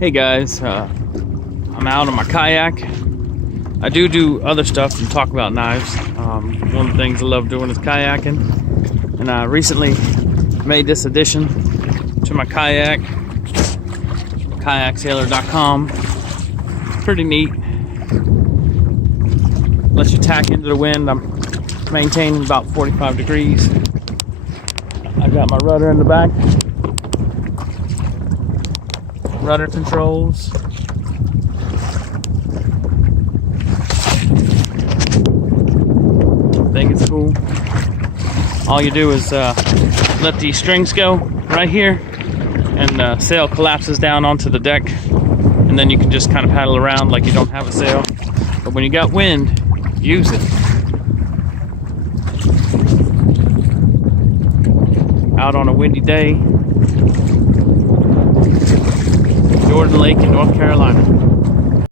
Hey guys, I'm out on my kayak. I do other stuff and talk about knives. One of the things I love doing is kayaking, and I recently made this addition to my kayak, Kayaksailor.com. Pretty neat. Lets you tack into the wind. I'm maintaining about 45 degrees. I got my rudder in the back. Rudder controls. I think it's cool. All you do is let the strings go right here, and the sail collapses down onto the deck, and then you can just kind of paddle around like you don't have a sail. But when you got wind, use it. Out on a windy day, Jordan Lake in North Carolina.